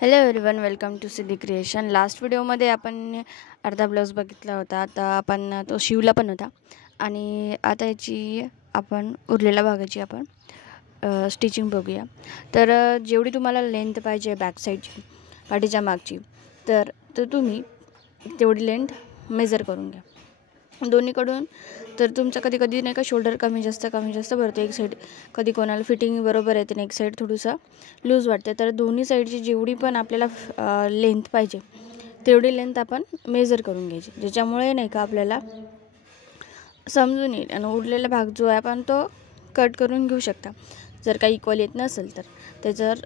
Hello everyone, welcome to Siddhi creation. Last व्हिडिओमध्ये आपण अर्धा ब्लाऊज बघितला होता. आता आपण तो शिवला पण होता आणि आता याची आपण उरलेल्या भागाची आपण स्टिचिंग बघूया. तर जेवढी तुम्हाला लेंथ पाहिजे बॅक साईडची, पाठीच्या मागची, तर तुम्ही तेवढी लेंथ मेजर करून घ्या दोन्हीकडून. तर तुमचं कधी कधी नाही का शोल्डर कमी जास्त भरतो. एक साईड कधी कोणाला फिटिंग बरोबर येते आणि एक साईड थोडंसं लूज वाटते. तर दोन्ही साईडची जेवढी पण आपल्याला लेंथ पाहिजे तेवढी लेंथ आपण मेजर करून घ्यायची, ज्याच्यामुळे नाही का आपल्याला समजून येईल. आणि उरलेला भाग जो आहे आपण तो कट करून घेऊ शकता. जर काही इक्वल येत नसेल तर त्याच्यावर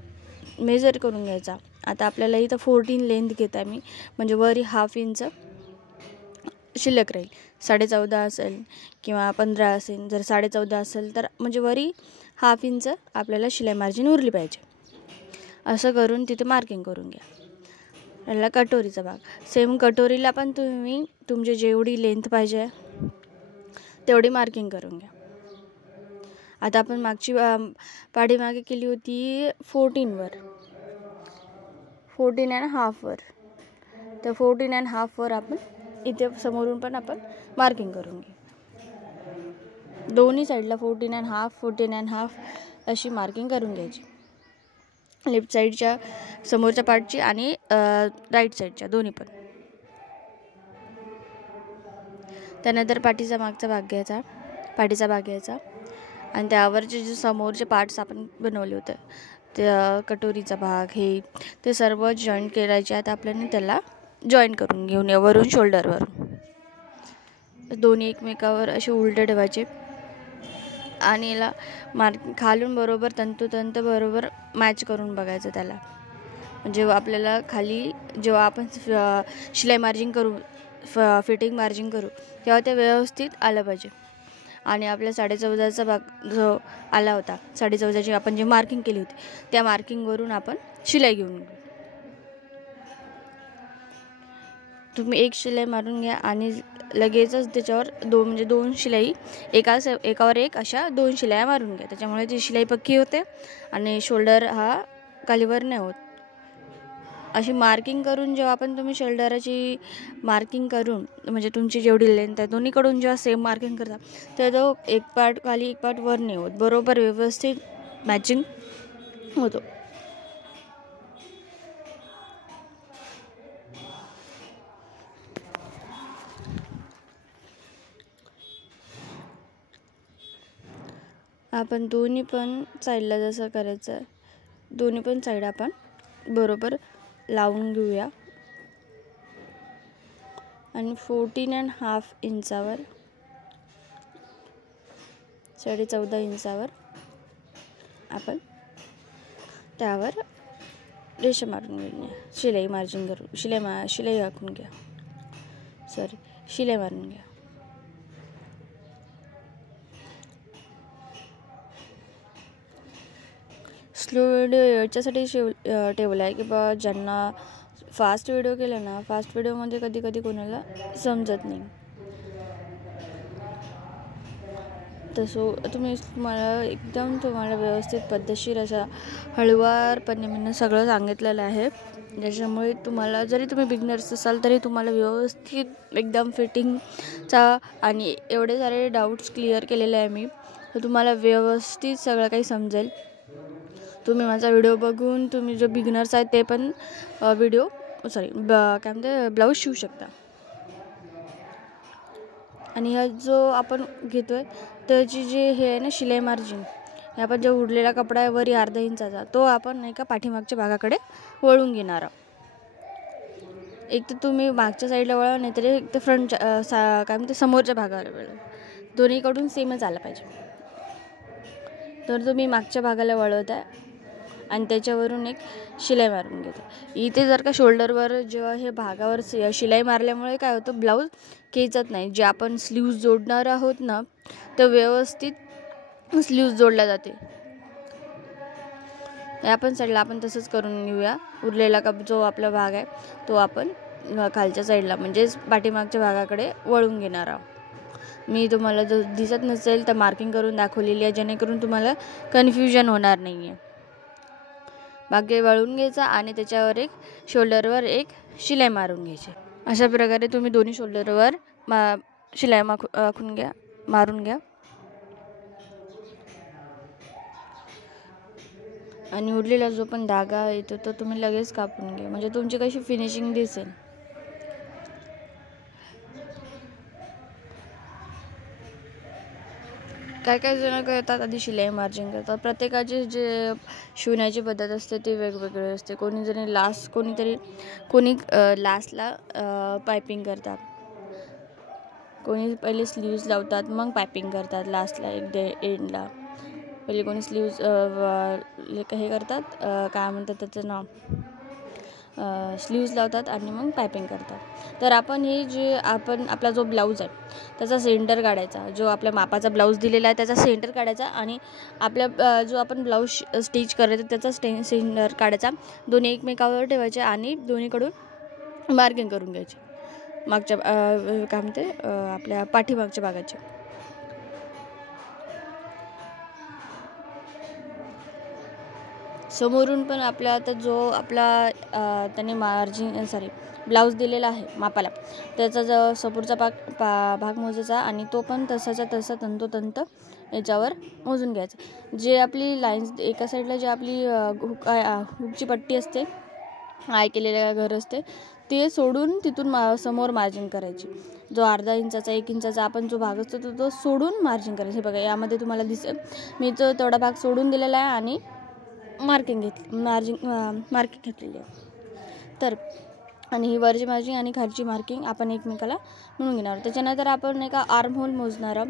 मेजर करून घ्यायचा. आता आपल्याला इथं 14 लेंथ घेत आहे मी, म्हणजे वरी ½ इंच शिल्लक राहील. 14.5 असेल किंवा 15 असेल. जर 14.5 असेल तर म्हणजे वरी ½ इंच आपल्याला शिलाई मार्जिन उरली पाहिजे. असं करून तिथे मार्किंग करून घ्या. याला कटोरीचा भाग सेम. कटोरीला पण तुम्ही तुमची जेवढी लेंथ पाहिजे तेवढी मार्किंग करून घ्या. आता आपण मागची पाठीमागे केली होती 14 and half वर. तर 14 and half वर आपण इथे समोरून पण आपण मार्किंग करून घेऊ. दोन्ही साईडला 14 and half अशी मार्किंग करून घ्यायची. लेफ्ट साईडच्या समोरच्या पार्टची आणि राईट साईडच्या दोन्ही पण. त्यानंतर पाठीचा मागचा भाग घ्यायचा, पाठीचा भाग घ्यायचा आणि त्यावरचे जे समोरचे पार्ट्स आपण बनवले होते ते कटोरीचा भाग हे ते सर्व जॉईंट करायचे आहेत आपल्याला. त्याला जॉईंट करून घेऊन या वरून शोल्डरवरून. दोन्ही एकमेकावर असे उलटे ठेवायचे आणि याला खालून बरोबर तंतोतंत बरोबर मॅच करून बघायचं त्याला. म्हणजे आपल्याला खाली जेव्हा आपण शिलाई मार्जिन करू, फिटिंग मार्जिन करू, तेव्हा ते व्यवस्थित आलं पाहिजे. आणि आपल्या 14.5चा भाग जो आला होता, 14.5ची आपण जी मार्किंग केली होती त्या मार्किंगवरून आपण शिलाई घेऊन घेऊ. तुम्ही एक शिलाई मारून घ्या आणि लगेचच त्याच्यावर दोन शिलाई एकावर एक अशा 2 शिलाया मारून घ्या. त्याच्यामुळे ती शिलाई पक्की होते आणि शोल्डर हा खालीवर नाही होत. अशी मार्किंग करून जेव्हा आपण तुम्ही शोल्डराची मार्किंग करून म्हणजे तुमची जेवढी लेंथ आहे दोन्हीकडून जेव्हा सेम मार्किंग करता तर तो एक पार्ट खाली एक पार्ट वर नाही होत, बरोबर व्यवस्थित मॅचिंग होतो. आपण दोन्ही पण साईडला जसं करायचं आहे, दोन्ही पण साईड आपण बरोबर लावून घेऊया. आणि 14 and half इंचावर 14.5 इंचावर आपण त्यावर रेषा मारून घेऊया. शिलाई मार्जिन करू, शिलाई आखून घ्या, शिलाई मारून घ्या. स्लो व्हिडिओ याच्यासाठी ठेवला आहे की बा ज्यांना फास्ट व्हिडिओ केला ना, फास्ट व्हिडिओमध्ये कधी कधी कोणाला समजत नाही. तसं तुम्हाला व्यवस्थित पद्धतशीर अशा हळुवारपणे मी सगळं सांगितलेलं आहे. ज्याच्यामुळे तुम्हाला जरी तुम्ही बिगनर्स असाल तरी तुम्हाला व्यवस्थित एकदम फिटिंगचा आणि एवढे सारे डाऊट्स क्लिअर केलेले आहे मी, तर तुम्हाला व्यवस्थित सगळं काही समजेल. तुम्ही माझा व्हिडिओ बघून तुम्ही जो बिगनर्स आहेत ते पण ब्लाऊज शिवू शकता. आणि हा जो आपण घेतोय त्याची जे हे आहे ना शिलाई मार्जिन, हे आपण जो उरलेला कपडा आहे वरी ½ इंचाचा तो आपण नाही का पाठीमागच्या भागाकडे वळून घेणार. एक तर तुम्ही मागच्या साईडला वळवा, नाही तर एक तर फ्रंटच्या समोरच्या भागाला वळवा. दोन्हीकडून सेमच आला पाहिजे. तर तुम्ही मागच्या भागाला वळवत आहे आणि त्याच्यावरून एक शिलाई मारून घेतो. इथे जर का शोल्डरवर जेव्हा हे भागावर शिलाई मारल्यामुळे काय होतं, ब्लाऊज खेचत नाही. जे आपण स्लीव्ज जोडणार आहोत ना तर व्यवस्थित स्लीव्ज जोडल्या जाते. या पण साईडला आपण तसंच करून घेऊया. उरलेला जो आपला भाग आहे तो आपण खालच्या साईडला म्हणजेच पाठीमागच्या भागाकडे वळून घेणार आहोत. मी तुम्हाला जर दिसत नसेल तर मार्किंग करून दाखवलेली आहे, जेणेकरून तुम्हाला कन्फ्युजन होणार नाही आहे. धागे वळून घ्यायचा आणि त्याच्यावर एक शोल्डरवर एक शिलाई मारून घ्यायची. अशा प्रकारे तुम्ही दोन्ही शोल्डरवर शिलाई मारून घ्या आणि उरलेला जो पण धागा येतो तो तुम्ही लगेच कापून घ्या, म्हणजे तुमची कशी फिनिशिंग दिसेल. काय काय जण करतात आधी शिलाई मार्जिन करतात. प्रत्येकाची जे शिवण्याची पद्धत असते ती वेगवेगळी असते. कोणी लास्टला पायपिंग करतात, कोणी पहिले स्लीव्ज लावतात मग पायपिंग करतात लास्टला एंडला. पहिले कोणी स्लीव्ज हे करतात, काय म्हणतात त्याचं नाव, स्लीव्ज लावतात आणि मग पायपिंग करतात. तर आपण हे जे आपला जो ब्लाऊज आहे त्याचा सेंटर काढायचा. जो आपल्या मापाचा ब्लाऊज दिलेला आहे त्याचा सेंटर काढायचा आणि आपल्या जो आपण ब्लाऊज स्टिच करायचा त्याचा सेंटर काढायचा. दोन्ही एकमेकावर ठेवायचे आणि दोन्हीकडून मार्किंग करून घ्यायचे मागच्या काय म्हणते आपल्या पाठीमागच्या भागाचे. समोरून पण आपला आता जो आपला त्याने ब्लाऊज दिलेला आहे मापाला त्याचा जो समोरचा भाग मोजायचा आणि तो पण तसाच्या तसा तंतोतंत याच्यावर मोजून घ्यायचा. जे आपली लाईन्स एका साईडला जे आपली हुकची पट्टी असते, आय केलेल्या घर असते ते सोडून तिथून समोर मार्जिन करायची. जो अर्धा इंचाचा 1 इंचाचा आपण जो भाग असतो तो सोडून मार्जिन करायचं. बघा यामध्ये तुम्हाला दिसेल मी तो तेवढा भाग सोडून दिलेला आहे आणि मार्किंग घेतलेली आहे. तर आणि ही वरची मार्जिंग आणि खालची मार्किंग आपण एकमेकाला म्हणून घेणार. त्याच्यानंतर आपण एका आर्म होल मोजणार.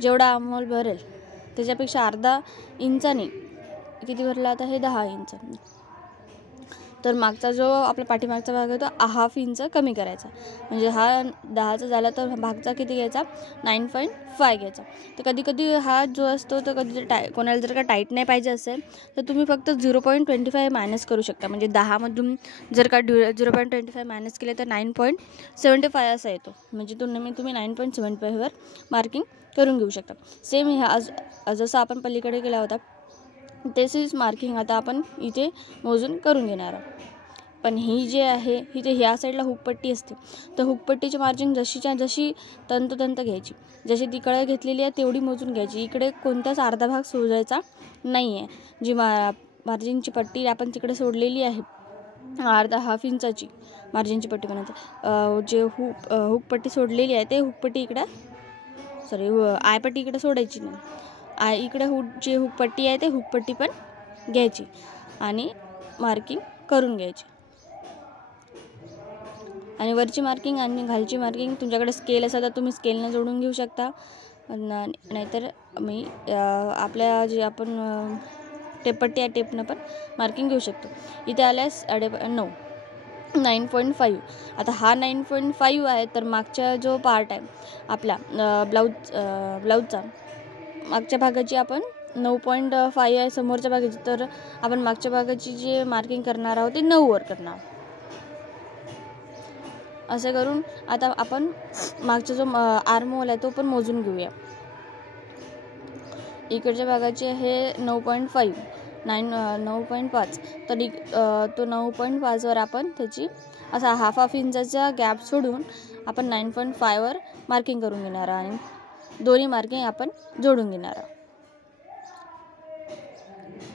जेवढा आर्म होल भरेल त्याच्यापेक्षा अर्धा इंचाने किती भरला आता हे 10 इंच. तर मागचा जो आपला पाठीमागचा भाग आहे तो 1/2 इंच कमी करायचा. म्हणजे हा 10चा झाला तर भागचा किती घ्यायचा 9.5 घ्यायचा. तर कधी कधी हा जो असतो तर कधी कोणाला जर का टाईट नाही पाहिजे असेल तर तुम्ही फक्त 0.25 मायनस करू शकता. म्हणजे 10मधून जर का 0.25 मायनस केले तर 9.75 असा येतो. म्हणजे तुम्ही 9.75वर मार्किंग करून घेऊ शकता. सेम ह्या जसं आपण पलीकडे केला होता तेच मार्किंग आता आपण इथे मोजून करून घेणार आहोत. पण ही जे आहे इथे ह्या साईडला हुकपट्टी असते तर हुकपट्टीची मार्जिंग जशी तंतोतंत घ्यायची. जशी तिकडे घेतलेली आहे तेवढी मोजून घ्यायची. इकडे कोणताच अर्धा भाग सोडायचा नाही आहे. जी मार्जिनची पट्टी आपण तिकडे सोडलेली आहे 1/2 इंचाची मार्जिनची पट्टी बनवते. जे हुकपट्टी सोडलेली आहे ते हुकपट्टी आयपट्टी इकडे सोडायची नाही. इकडे जी हुकपट्टी आहे ते हुकपट्टी पण घ्यायची आणि मार्किंग करून घ्यायची. आणि वरची मार्किंग आणि खालची मार्किंग तुमच्याकडे स्केल असेल तर तुम्ही स्केलने जोडून घेऊ शकता. नाहीतर मी आपल्या जे आपण टेपपट्टी आहे टेपनं पण मार्किंग घेऊ शकतो. इथे आल्यास 9.5. आता हा 9.5 आहे तर मागचा जो पार्ट आहे आपला ब्लाऊजचा मागच्या भागाची आपण 9.5 आहे समोरच्या भागाची. तर आपण मागच्या भागाची जे मार्किंग करणार आहोत ते 9वर करणार. असं करून आता आपण मागचा जो आर्म होल आहे तो पण मोजून घेऊया. इकडच्या भागाची आहे 9.5 तर तो 9.5वर आपण त्याची असा 1/2 इंचाचा गॅप सोडून आपण 9.5वर मार्किंग करून घेणार आणि दोन्ही मार्किंग आपण जोडून घेणार.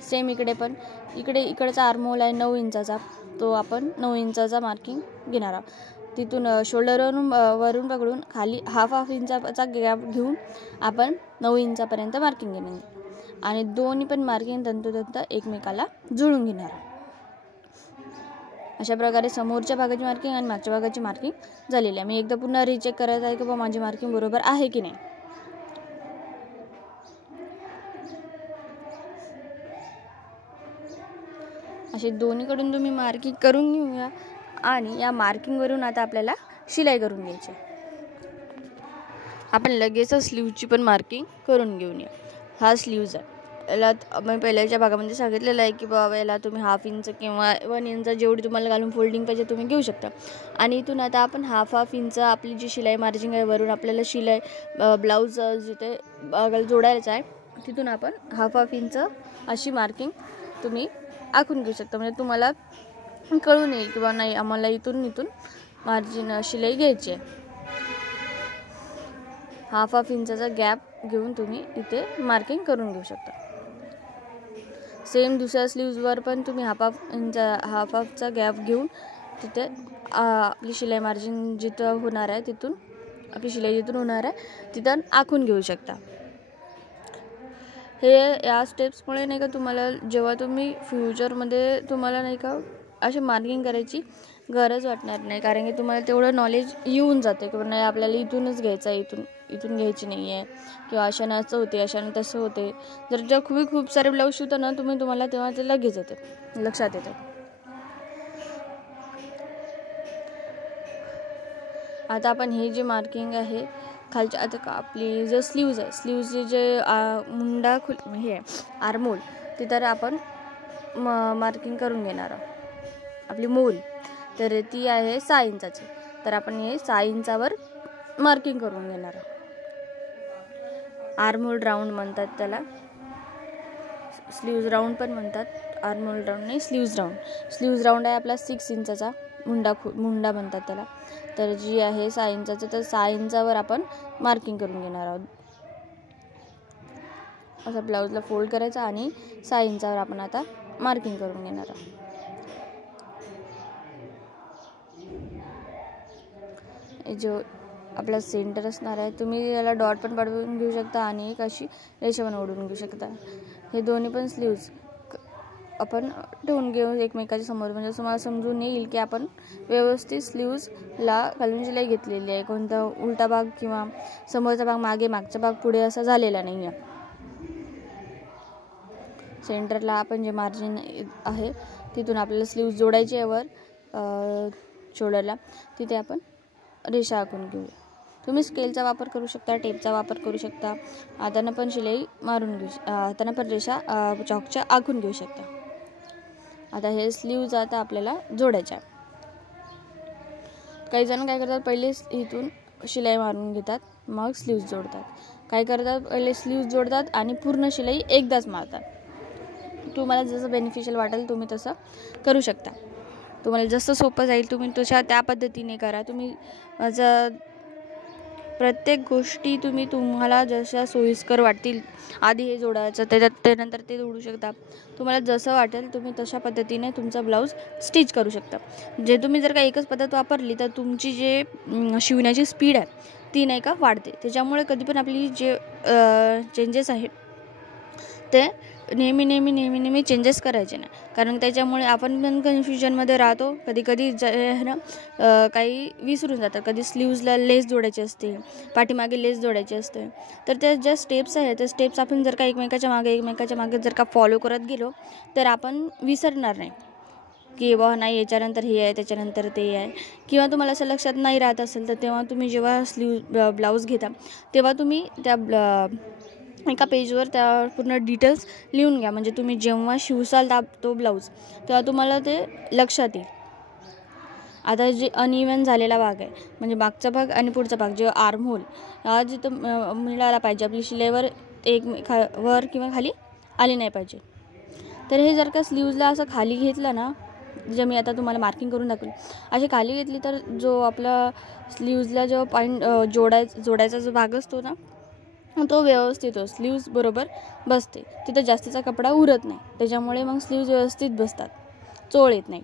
सेम इकडे पण इकडचा आर्म होल आहे 9 इंचाचा तो आपण 9 इंचाचा मार्किंग घेणार आहोत. तिथून शोल्डरवरून पकडून खाली 1/2 इंचाचा गॅप घेऊन आपण 9 इंचापर्यंत मार्किंग घेणार आणि दोन्ही पण मार्किंग तंतोतंत एकमेकाला जुळून घेणार. अशा प्रकारे समोरच्या भागाची मार्किंग आणि मागच्या भागाची मार्किंग झालेली आहे. मी एकदा पुन्हा रिचेक करायचं आहे की बाबा माझी मार्किंग बरोबर आहे की नाही. असे दोन्हीकडून तुम्ही मार्किंग करून घेऊया आणि या मार्किंगवरून आता आपल्याला शिलाई करून घ्यायची. आपण लगेच स्लीवची पण मार्किंग करून घेऊन या. हा स्लीव्ज आहे. याला मी पहिल्याच्या भागामध्ये सांगितलेलं आहे की बाबा याला तुम्ही 1/2 इंच किंवा 1 इंच जेवढी तुम्हाला घालून फोल्डिंग पाहिजे तुम्ही घेऊ शकता. आणि इथून आता आपण 1/2 इंच आपली जी शिलाई मार्जिंग आहे वरून आपल्याला शिलाई ब्लाऊज जिथे जोडायचं आहे तिथून आपण 1/2 इंच अशी मार्किंग तुम्ही आखून घेऊ शकता, म्हणजे तुम्हाला कळून येईल किंवा नाही आम्हाला इथून मार्जिन शिलाई घ्यायची आहे. 1/2 इंचाचा गॅप घेऊन तुम्ही इथे मार्किंग करून घेऊ शकता. सेम दुसऱ्या स्लीव्जवर पण तुम्ही 1/2चा गॅप घेऊन तिथे आपली शिलाई मार्जिन जिथं होणार आहे तिथून आपली शिलाई जिथून होणार आहे तिथं आखून घेऊ शकता. या स्टेप्समुळे नाही का तुम्हाला जेव्हा तुम्ही फ्युचरमध्ये तुम्हाला नाही का असे मार्किंग करायची गरज वाटणार नाही, कारण की तुम्हाला तेवढं नॉलेज येऊन जाते किंवा नाही आपल्याला इथूनच घ्यायचं आहे, इथून घ्यायची नाही आहे किंवा अशानं असं होते अशानं तसं होते. जर खूप सारे ब्लाऊज शिवता ना तुम्हाला तेव्हा ते लगेच येते, लक्षात येतं. आता आपण हे जे मार्किंग आहे खालच्या, आता आपली जो स्लीव्ज आहे, स्लीव्जचे जे मुंडा हे आहे आर्महोल, ते तर आपण मार्किंग करून घेणार आहोत. आपली मोल तर ती आहे 6 इंचाची, तर आपण हे 6 इंचावर मार्किंग करून घेणार आहोत. आर्महोल राऊंड म्हणतात त्याला, स्लीव्ज राऊंड पण म्हणतात, आर्महोल राऊंड नाही स्लीव्ज राऊंड आहे आपला 6 इंचाचा मुंडा म्हणतात त्याला. तर जी आहे 6 इंचाचं, तर 6 इंचावर आपण मार्किंग करून घेणार आहोत. असं ब्लाऊजला फोल्ड करायचा आणि 6 इंचावर आपण आता मार्किंग करून घेणार आहोत. जो आपला सेंटर असणार आहे, तुम्ही याला डॉट पण पाडवून घेऊ शकता आणि एक अशी रेषा पण ओढून घेऊ शकता. हे दोन्ही पण स्लीव्ज आपण ठेवून घेऊन एकमेकाच्या समोर, म्हणजे तुम्हाला समजून येईल की आपण व्यवस्थित स्लीव्जला घालून शिलाई घेतलेली आहे. कोणता उलटा भाग किंवा समोरचा भाग मागे, मागचा भाग पुढे असा झालेला नाही आहे. सेंटरला आपण जे मार्जिन आहे तिथून आपल्याला स्लीव्ज जोडायची आहे वर शोल्डरला, तिथे आपण रेषा आखून घेऊ. तुम्ही स्केलचा वापर करू शकता, टेपचा वापर करू शकता, हातानं पण शिलाई मारून घेऊ, हातानं पण रेषा चॉकच्या आखून घेऊ शकता. आता हे स्लीव्ज आता आपल्याला जोडायच्या. काही जण काय करतात, पहिले इथून शिलाई मारून घेतात मग स्लीव्ज जोडतात. काय करतात, पहिले स्लीव्ज जोडतात आणि पूर्ण शिलाई एकदाच मारतात. तुम्हाला जसं बेनिफिशियल वाटेल तुम्ही तसं करू शकता. तुम्हाला जसं सोपं जाईल तुम्ही त्या पद्धतीने करा. तुम्ही प्रत्येक गोष्टी तुम्हाला जशा सोयीस्कर वाटतील, आधी हे जोडायचं त्यानंतर ते जोडू शकता. तुम्हाला जसं वाटेल तुम्ही तशा पद्धतीने तुमचा ब्लाऊज स्टिच करू शकता. तुम्ही जर का एकच पद्धत वापरली तर तुमची जे शिवण्याची स्पीड आहे ती नाही का वाढते. त्याच्यामुळे कधी पण आपली जे चेंजेस आहे ते नेहमी चेंजेस करायचे नाही, कारण त्याच्यामुळे आपण पण कन्फ्युजनमध्ये राहतो. कधी काही विसरून जातात. कधी स्लीव्जला लेस जोडायची असते, पाठीमागे लेस जोडायची असते, तर त्या ज्या स्टेप्स आहेत त्या स्टेप्स आपण जर का एकमेकाच्या मागे जर का फॉलो करत गेलो तर आपण विसरणार नाही की नाही याच्यानंतर हे आहे त्याच्यानंतर ते आहे. किंवा तुम्हाला असं लक्षात नाही राहत असेल तर तेव्हा तुम्ही जेव्हा ब्लाऊज घेता तेव्हा तुम्ही त्या एका पेजवर त्या पूर्ण डिटेल्स लिहून घ्या. म्हणजे तुम्ही जेव्हा शिवसाल तो ब्लाऊज तेव्हा तुम्हाला ते लक्षात येईल. आता जे अनइवन झालेला भाग आहे म्हणजे मागचा भाग आणि पुढचा भाग, जे आर्महोल हा जिथं मिळाला पाहिजे, आपली शिलाईवर वर किंवा खाली आली नाही पाहिजे. तर हे जर का स्लीव्जला असं खाली घेतलं ना, जे मी आता तुम्हाला मार्किंग करून दाखवली, अशी खाली घेतली तर जो आपला स्लीव्जला जो पॉईंट जोडायचा जो भाग असतो ना तो व्यवस्थित हो, स्लीव्ज बरोबर बसते. तिथं जास्तीचा कपडा उरत नाही, त्याच्यामुळे मग स्लीव्ज व्यवस्थित बसतात, चोळ येत नाही.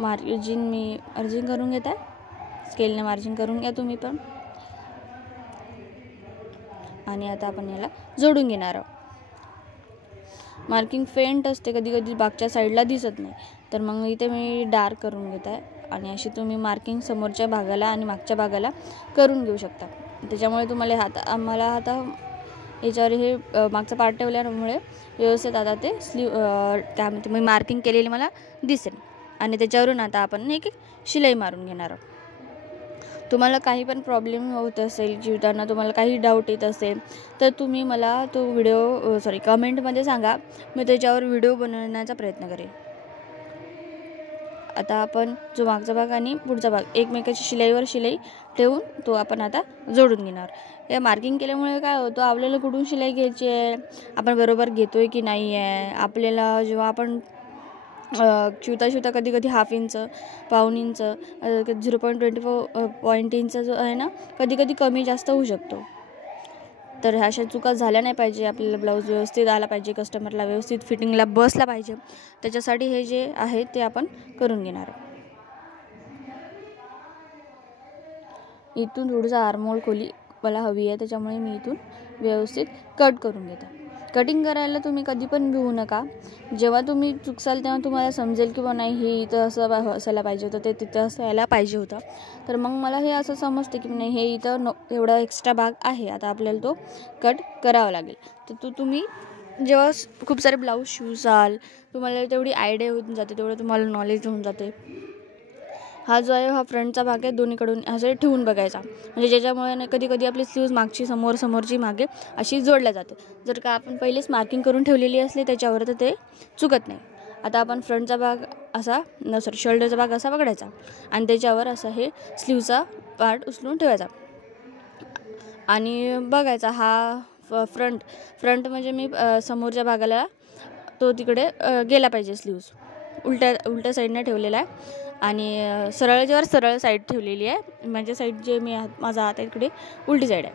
मार्जिन करून घेत आहे, स्केलने मार्जिन करून घ्या तुम्ही पण. आणि आता आपण याला जोडून घेणार आहोत. मार्किंग फेंट असते, कधी मागच्या साईडला दिसत नाही, तर मग इथे मी डार्क करून घेत आहे आणि अशी तुम्ही मार्किंग समोरच्या भागाला आणि मागच्या भागाला करून घेऊ शकता. त्याच्यामुळे तुम्हाला आम्हाला याच्यावर हे मागचा पार्ट ठेवल्यामुळे व्यवस्थित आता ते त्यामध्ये मी मार्किंग केलेली मला दिसेल आणि त्याच्यावरून आता आपण एक शिलाई मारून घेणार आहोत. तुम्हाला काही पण प्रॉब्लेम होत असेल शिवताना, तुम्हाला काही डाऊट येत असेल तर तुम्ही मला तो कमेंटमध्ये सांगा, मी त्याच्यावर व्हिडिओ बनवण्याचा प्रयत्न करेन. आता आपण जो मागचा भाग आणि पुढचा भाग एकमेकाची शिलाईवर शिलाई ठेवून तो आपण आता जोडून घेणार. या मार्किंग केल्यामुळे काय होतं, आपल्याला कुठून शिलाई घ्यायची आहे, आपण बरोबर घेतो आहे की नाही आहे. आपल्याला जेव्हा आपण शिवता कधी कधी हाफ इंच, पाऊण इंच, 0.24 इंच जो आहे ना, कधी कधी कमी जास्त होऊ शकतो. तर अशा चुका झाल्या नाही पाहिजे. आपल्याला ब्लाऊज व्यवस्थित आला पाहिजे, कस्टमरला व्यवस्थित फिटिंगला बसला पाहिजे. त्याच्यासाठी हे जे आहे ते आपण करून घेणार. इथून थोडंसं आर्महोल खोली मला हवी आहे, त्याच्यामुळे मी इथून व्यवस्थित कट करून घेते. कटिंग करायला तुम्ही कधी पण भिवू नका. जेव्हा तुम्ही चुकसाल तेव्हा तुम्हाला समजेल की नाही हे इथं असं असायला पाहिजे होतं, ते तिथं असायला पाहिजे होतं. तर मग मला हे असं समजते की नाही हे इथं एवढा एक्स्ट्रा भाग आहे, आता आपल्याला तो कट करावा लागेल. तर तुम्ही जेव्हा खूप सारे ब्लाऊज शिवसाल तुम्हाला तेवढी आयडिया होऊन जाते, तेवढं तुम्हाला नॉलेज होऊन जाते. हा जो आहे हा फ्रंटचा भाग आहे, दोन्हीकडून असं ठेवून बघायचा, म्हणजे ज्याच्यामुळे कधी कधी आपली स्लीव्ज मागची समोरची मागे अशी जोडल्या जाते. जर का आपण पहिलेच मार्किंग करून ठेवलेली असली त्याच्यावर तर ते चुकत नाही. आता आपण फ्रंटचा भाग असा शोल्डरचा भाग असा पकडायचा आणि त्याच्यावर असं हे स्लीवचा पार्ट उचलून ठेवायचा आणि बघायचा हा फ्रंट म्हणजे मी समोरच्या भागाला तो तिकडे गेला पाहिजे. स्लीव्ज उलट्या साईडने ठेवलेला आहे आणि सरळ साईड ठेवलेली आहे. माझ्या साईड जे माझा हात आहे तिकडे उलटी साईड आहे.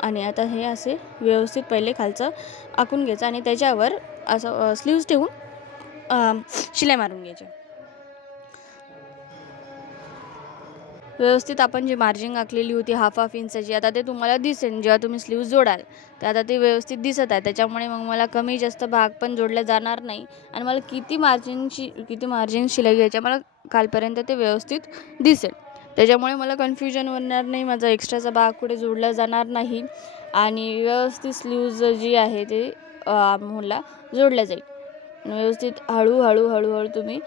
आणि आता हे असे व्यवस्थित पहिले खालचं आखून घ्यायचं आणि त्याच्यावर असं स्लीव्ज ठेवून शिलाई मारून घ्यायची. व्यवस्थित आपण जी मार्जिंग आखलेली होती हाफ इंचाची, आता ते तुम्हाला दिसेल जेव्हा तुम्ही स्लीव्ज जोडाल, तर आता ते व्यवस्थित दिसत आहे. त्याच्यामुळे मग मला कमी जास्त भाग पण जोडला जाणार नाही आणि मला किती मार्जिन शिलाई घ्यायची मला कालपर्यंत ते व्यवस्थित दिसेल. त्याच्यामुळे मला कन्फ्युजन होणार नाही, माझा एक्स्ट्राचा भाग कुठे जोडला जाणार नाही आणि व्यवस्थित स्लीव्ज जी आहे ते आर्महोलला जोडल्या जाईल. व्यवस्थित हळूहळू तुम्ही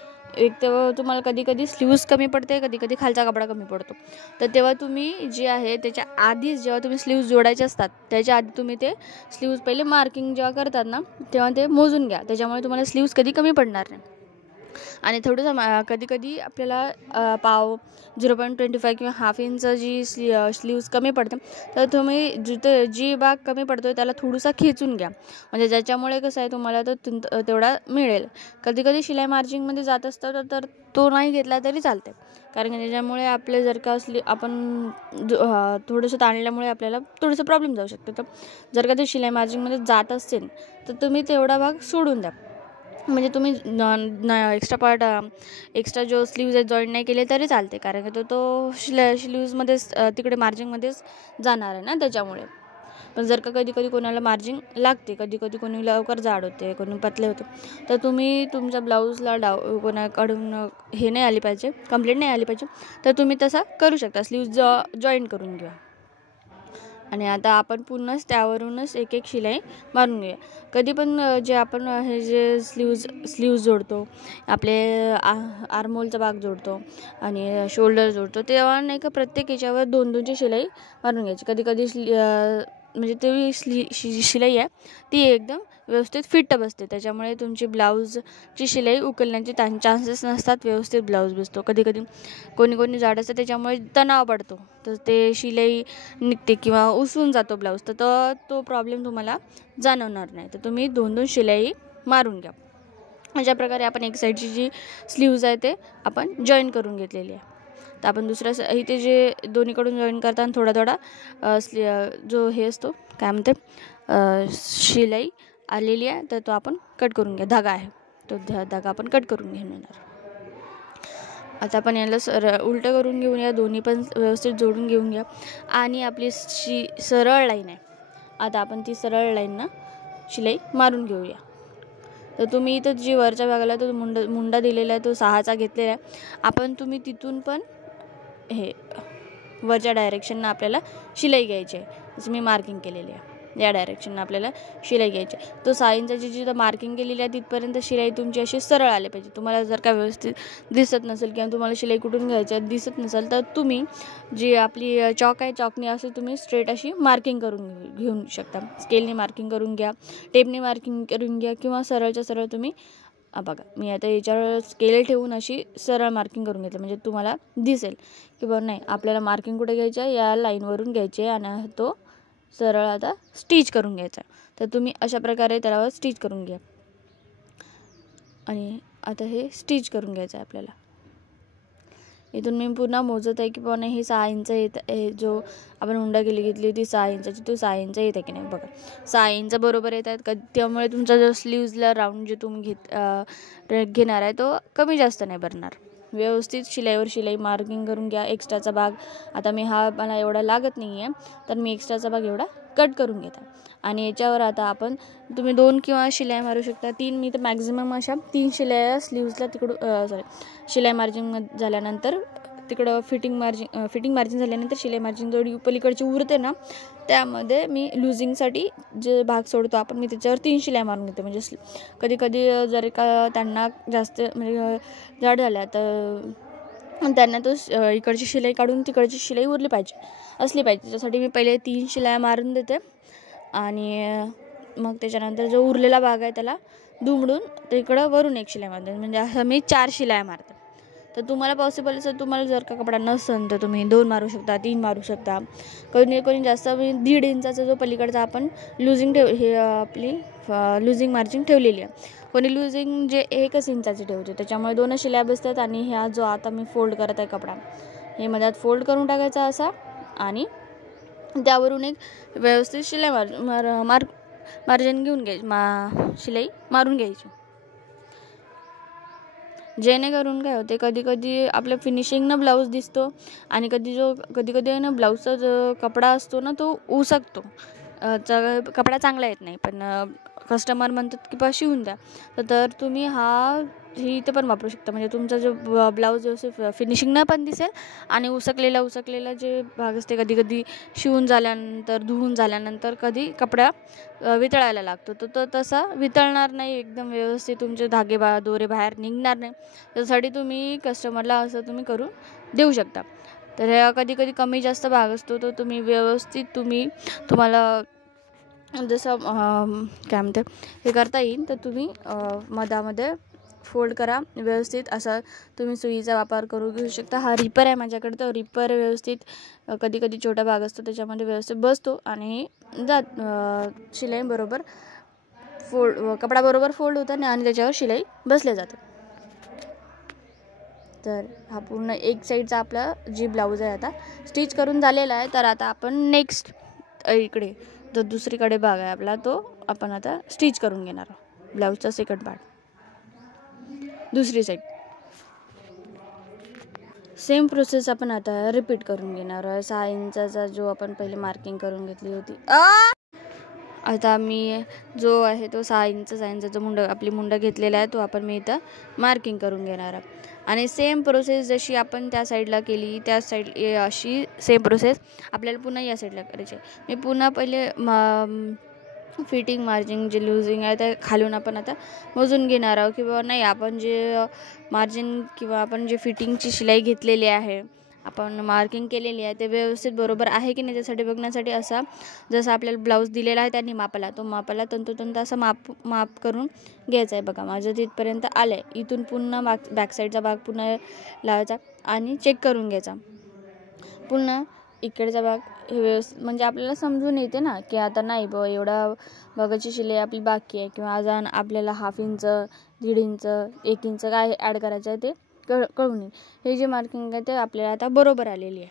तेव्हा तुम्हाला कधी स्लीव्ज कमी पडते, कधी खालचा कपडा कमी पडतो. तर तेव्हा तुम्ही जे आहे त्याच्या आधीच जेव्हा तुम्ही स्लीव्ज जोडायचे असतात त्याच्या आधी तुम्ही ते स्लीव्ज पहिले मार्किंग जेव्हा करतात ना तेव्हा ते मोजून घ्या. त्याच्यामुळे तुम्हाला स्लीव्ज कधी कमी पडणार नाही. आणि थोडंसं कधी आपल्याला 0.25 किंवा हाफ इंच जी स्लीव्ज कमी पडते, तर तुम्ही जी भाग कमी पडतो त्याला थोडंसं खेचून घ्या, म्हणजे ज्याच्यामुळे कसं आहे तुम्हाला तर तेवढा मिळेल. कधी शिलाई मार्जिंगमध्ये जात असतं तर तो नाही घेतला तरी चालते, कारण त्याच्यामुळे आपले जर का आपण थोडंसं ताणल्यामुळे आपल्याला थोडंसं प्रॉब्लेम जाऊ शकतो. तर जर का ते शिलाई मार्जिंगमध्ये जात असेल तर तुम्ही तेवढा भाग सोडून द्या, म्हणजे तुम्ही एक्स्ट्रा जो स्लीव्ज आहे जॉईन नाही केले तरी चालते, कारण की तो स्लीव्जमध्येच तिकडे मार्जिंगमध्येच जाणार आहे ना. त्याच्यामुळे पण जर का कधी कोणाला मार्जिंग लागते, कधी कोणी लवकर जाड होते, कोणी पतले होते, तर तुम्ही तुमच्या ब्लाऊजला कोणाकडून हे नाही आली पाहिजे, कंप्लेंट नाही आली पाहिजे, तर तुम्ही तसा करू शकता, स्लीव्ज जॉईन करून घ्या. आणि आता आपण पुन्हाच त्यावरूनच एक शिलाई मारून घेऊया. कधी पण जे आपण हे जे स्लीव्ज जोडतो, आपले आर्महोलचा भाग जोडतो आणि शोल्डर जोडतो, तेव्हा नाही का प्रत्येक याच्यावर 2-2ची शिलाई मारून घ्यायची. कधी म्हणजे ती शिलाई आहे ती एकदम व्यवस्थित फिट बसते, त्याच्यामुळे तुमची ब्लाऊजची शिलाई उकलण्याचे चान्सेस नसतात, व्यवस्थित ब्लाऊज बसतो. कधी कोणी जाड असतं त्याच्यामुळे तणाव पडतो, तर ते शिलाई निघते किंवा उसवून जातो ब्लाऊज, तर तो प्रॉब्लेम तुम्हाला जाणवणार नाही. तर तुम्ही 2-2 शिलाई मारून घ्या. अशा प्रकारे आपण एक साईडची जी स्लीव्ज आहे ते आपण जॉईन करून घेतलेली आहे. तर आपण दुसऱ्या इथे जे दोन्हीकडून जॉईन करताना थोडा जो हे असतो काय म्हणते शिलाई आलेली आहे, तर तो आपण कट करून घ्या. धागा आहे तो धागा आपण कट करून घेणार. आता आपण याला उलटं करून घेऊया, दोन्ही पण व्यवस्थित जोडून घेऊन घ्या. आणि आपली सरळ लाईन आहे, आता आपण ती सरळ लाईननं शिलाई मारून घेऊया. तर तुम्ही इथं जी वरच्या भागाला तो मुंडा दिलेला आहे तो 6चा घेतलेला आहे. तुम्ही तिथून पण हे वरच्या डायरेक्शननं आपल्याला शिलाई घ्यायची आहे, जसं मी मार्किंग केलेली आहे या डायरेक्शननं आपल्याला शिलाई घ्यायची आहे. तो 6 इंचाची जिथं मार्किंग केलेली आहे तिथपर्यंत शिलाई तुमची अशी सरळ आली पाहिजे. तुम्हाला जर का व्यवस्थित दिसत नसेल किंवा तुम्हाला शिलाई कुठून घ्यायची दिसत नसेल, तर तुम्ही जी आपली चॉक आहे चॉकने असं तुम्ही स्ट्रेट अशी मार्किंग करून घेऊ शकता. स्केलने मार्किंग करून घ्या, टेपने मार्किंग करून घ्या, किंवा सरळच्या सरळ तुम्ही बघा मी आता याच्यावर स्केल ठेवून अशी सरळ मार्किंग करून घेतलं, म्हणजे तुम्हाला दिसेल की बघ नाही आपल्याला मार्किंग कुठे घ्यायचं आहे, या लाईनवरून घ्यायचे आणि तो सरळ आता स्टिच करून घ्यायचा. तर तुम्ही अशा प्रकारे त्याला स्टिच करून घ्या. आणि आता हे स्टिच करून घ्यायचं आहे आपल्याला. इथून मी पुन्हा मोजत आहे की नाही हे 6 इंच येत आहे, जो आपण उंडा घेतली होती 6 इंचाची, तो 6 इंच येत आहे की नाही बघा. 6 इंच बरोबर येत आहेत. त्यामुळे तुमचा जो स्लीव्जला राऊंड जे तुम्ही घेणार आहे तो कमी जास्त नाही भरणार. व्यवस्थित शिलाईवर शिलाई मार्किंग करून घ्या. एक्स्ट्राचा भाग आता मला एवढा लागत नाही आहे, तर मी एक्स्ट्राचा भाग एवढा कट करून घेते. आणि याच्यावर आता तुम्ही 2 किंवा शिलाई मारू शकता. 3 मी तर मॅक्झिमम अशा 3 शिलाया स्लीव्जला तिकडून शिलाई मार्जिन झाल्यानंतर तिकडं फिटिंग मार्जिन झाल्यानंतर शिलाई मार्जिन जेवढी पलीकडची उरते ना, त्यामध्ये मी लुझिंगसाठी जे भाग सोडतो आपण, मी त्याच्यावर 3 शिलाई मारून घेते. म्हणजे कधी कधी जर का त्यांना जास्त म्हणजे जाड झाल्या तर त्यांना तो इकडची शिलाई काढून तिकडची शिलाई उरली असली पाहिजे. त्याच्यासाठी मी पहिले 3 शिलाई मारून देते आणि मग त्याच्यानंतर जो उरलेला भाग आहे त्याला दुमडून तिकडं वरून 1 शिलाई मारते. म्हणजे असं मी 4 शिलाई मारते. तर तुम्हाला पॉसिबल असेल, तुम्हाला जर का कपडा नसेल तर तुम्ही 2 मारू शकता, 3 मारू शकता. कोणी जास्त 1.5 इंचाचा जो पलीकडचा आपण हे आपली लुझिंग मार्जिन ठेवलेली आहे. कोणी लुझिंग जे 1 इंचाची ठेवते, त्याच्यामुळे 2 शिलाई बसतात. आणि ह्या जो आता मी फोल्ड करत आहे कपडा, हे मध्यात फोल्ड करून टाकायचा असा आणि त्यावरून एक व्यवस्थित शिलाई मार्जिन घेऊन घ्यायची, शिलाई मारून घ्यायची. जेणेकरून काय होते, कधी कधी आपल्या फिनिशिंगनं ब्लाऊज दिसतो आणि कधी ना ब्लाऊजचा जो कपडा असतो ना तो उसकतो, कपडा चांगला येत नाही. पण कस्टमर म्हणतात की शिवून द्या, तर तुम्ही ही इथं पण वापरू शकता. म्हणजे तुमचा जो ब्लाऊज फिनिशिंगनं पण दिसेल आणि उसकलेला जे भाग असते, कधी कधी शिवून झाल्यानंतर धुवून झाल्यानंतर कधी कपडा वितळायला लागतो, तो तसा वितळणार नाही. एकदम व्यवस्थित तुमचे दोरे बाहेर निघणार नाही. त्यासाठी तुम्ही कस्टमरला असं तुम्ही करून देऊ शकता. तर कधी कधी कमी जास्त भाग असतो, तो तुम्ही व्यवस्थित तुम्हाला जसं काय म्हणते हे करता येईल. तर तुम्ही मधामध्ये फोल्ड करा व्यवस्थित. असा तुम्ही सुईचा वापर घेऊ शकता. हा रिपर आहे माझ्याकडे, तर रिपर व्यवस्थित कधी कधी छोटा भाग असतो त्याच्यामध्ये व्यवस्थित बसतो आणि शिलाई बरोबर कपडा बरोबर फोल्ड होतं आणि त्याच्यावर शिलाई बसल्या जाते. तर हा पूर्ण एक साईडचा आपला जी ब्लाऊज आहे आता स्टिच करून झालेला आहे. तर आता आपण नेक्स्ट इकडे जो दुसरीकडे भाग आहे आपला, तो आपण आता स्टिच करून घेणार आहोत. ब्लाऊजचा सेकंड पार्ट दुसरी साईड. सेम प्रोसेस आपण आता रिपीट करून घेणार आहे. 6 इंचाचा जो आपण पहिले मार्किंग करून घेतली होती, आता मी जो आहे तो 6 इंचाचा आपली मुंडा घेतलेला आहे, तो आपण मी इथं मार्किंग करून घेणार आहे. आणि सेम प्रोसेस जशी आपण त्या साईडला केली, त्या साईड अशी सेम प्रोसेस आपल्याला पुन्हा या साईडला करायची आहे. मी पुन्हा पहिले फिटिंग मार्जिन जे लुझिंग आहे ते खालून आपण आता मोजून घेणार आहोत किंवा नाही. आपण जे मार्जिन किंवा आपण जे फिटिंगची शिलाई घेतलेली आहे, आपण मार्किंग केलेली आहे, ते व्यवस्थित बरोबर आहे की नाही त्यासाठी बघण्यासाठी असा जसं आपल्याला ब्लाऊज दिलेला आहे त्यांनी मापाला तंतोतंत असं माप करून घ्यायचं आहे. बघा माझं तिथपर्यंत आलं आहे. इथून पुन्हा बॅक साईडचा भाग पुन्हा लावायचा आणि चेक करून घ्यायचा. पुन्हा इकडचा भाग हे व्यवस्थित म्हणजे आपल्याला समजून येते ना की आता नाही एवढा भागाची शिलाई आपली बाकी आहे, किंवा अजून आपल्याला 1/2 इंच 1.5 इंच 1 इंच काय ॲड करायचं आहे ते कळून येईल. हे जे मार्किंग आहे ते आपल्याला आता बरोबर आलेली आहे.